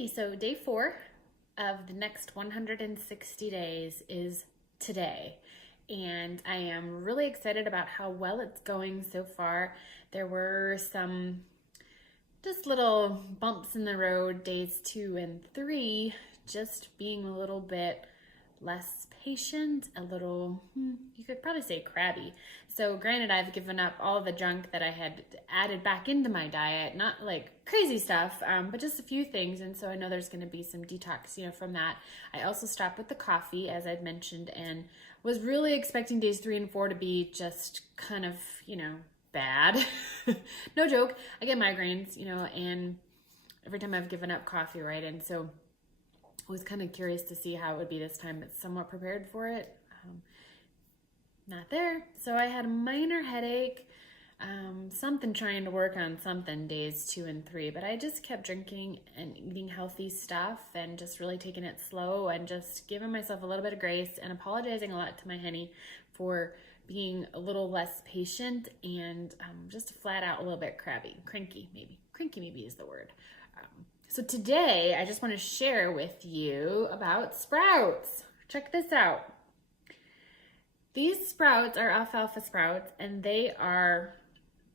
Hey, so day 4 of the next 160 days is today. And I am really excited about how well it's going so far. There were some just little bumps in the road, days 2 and 3, just being a little bit less patient, a little, you could probably say crabby. So granted, I've given up all the junk that I had added back into my diet, not like crazy stuff, but just a few things. And so I know there's going to be some detox, from that. I also stopped with the coffee, as I'd mentioned, and was really expecting days 3 and 4 to be just kind of, bad. No joke. I get migraines, and every time I've given up coffee, right? And so I was kind of curious to see how it would be this time, but somewhat prepared for it. Not there. So I had a minor headache, something trying to work on something days 2 and 3, but I just kept drinking and eating healthy stuff and just really taking it slow and just giving myself a little bit of grace and apologizing a lot to my honey for being a little less patient and just flat out a little bit cranky maybe is the word. So today I just want to share with you about sprouts. Check this out. These sprouts are alfalfa sprouts, and they are,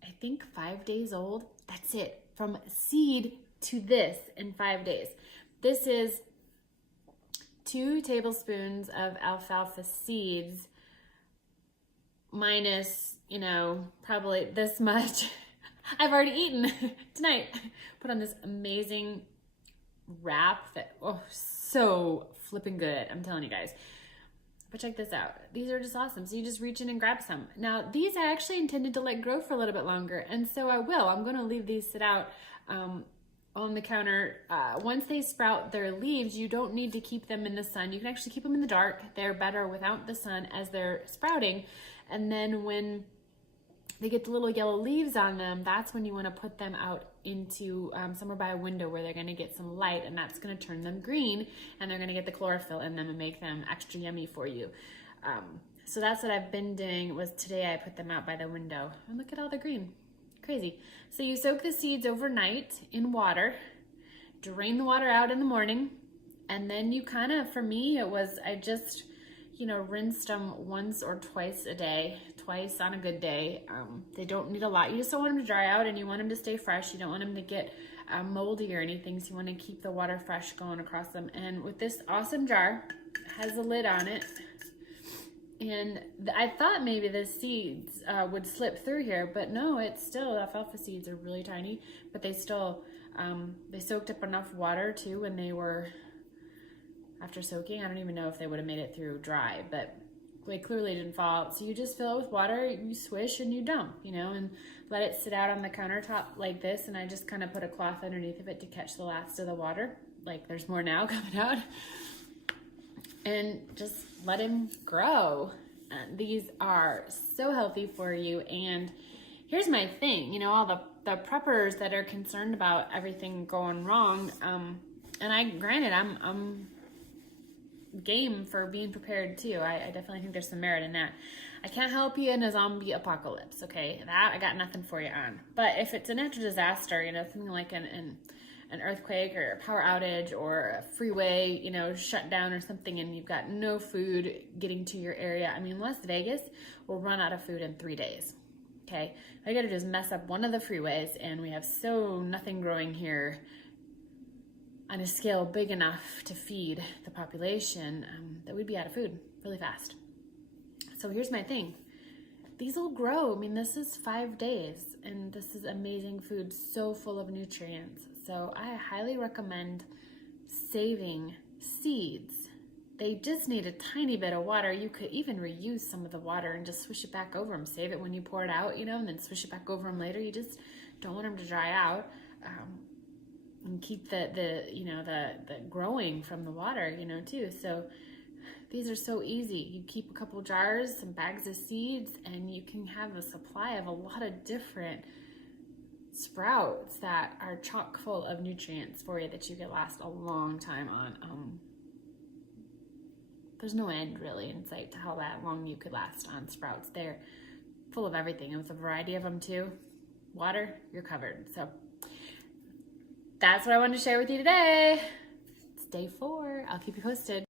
I think, 5 days old. That's it. From seed to this in 5 days. This is 2 tablespoons of alfalfa seeds minus, probably this much. I've already eaten tonight. Put on this amazing wrap that, so flipping good. I'm telling you guys. But check this out. These are just awesome. So you just reach in and grab some. Now, these I actually intended to let grow for a little bit longer, and so I will. I'm going to leave these sit out on the counter. Once they sprout their leaves, you don't need to keep them in the sun. You can actually keep them in the dark. They're better without the sun as they're sprouting. And then when they get the little yellow leaves on them, that's when you want to put them out into somewhere by a window where they're going to get some light, and that's going to turn them green, and they're going to get the chlorophyll in them and make them extra yummy for you. So that's what I've been doing. Was today I put them out by the window, and look at all the green. Crazy. So you soak the seeds overnight in water, drain the water out in the morning, and then you kind of, for me, I just rinsed them once or twice a day, twice on a good day. They don't need a lot. You just don't want them to dry out, and you want them to stay fresh. You don't want them to get moldy or anything, so you want to keep the water fresh going across them. And with this awesome jar, it has a lid on it, and I thought maybe the seeds would slip through here, but no, it's still, alfalfa seeds are really tiny, but they still, they soaked up enough water too when they were, after soaking. I don't even know if they would have made it through dry, but they clearly didn't fall out. So you just fill it with water, you swish, and you dump, and let it sit out on the countertop like this. And I just kind of put a cloth underneath of it to catch the last of the water. Like there's more now coming out. And just let him grow. These are so healthy for you. And here's my thing, all the preppers that are concerned about everything going wrong. And granted, I'm game for being prepared too. I definitely think there's some merit in that. I can't help you in a zombie apocalypse, okay? That I got nothing for you on. But if it's a natural disaster, something like an earthquake or a power outage or a freeway, shut down or something, and you've got no food getting to your area. Las Vegas will run out of food in 3 days, okay? All you gotta do is mess up one of the freeways, and we have nothing growing here on a scale big enough to feed the population, that we'd be out of food really fast. So here's my thing. These will grow. This is 5 days, and this is amazing food, so full of nutrients. So I highly recommend saving seeds. They just need a tiny bit of water. You could even reuse some of the water and just swish it back over them. Save it when you pour it out, and then swish it back over them later. You just don't want them to dry out. And keep the growing from the water, too. So these are so easy. You keep a couple jars, some bags of seeds, and you can have a supply of a lot of different sprouts that are chock full of nutrients for you that you could last a long time on. There's no end really in sight to how that long you could last on sprouts. They're full of everything, and with a variety of them too. Water, you're covered. So that's what I wanted to share with you today. It's day 4. I'll keep you posted.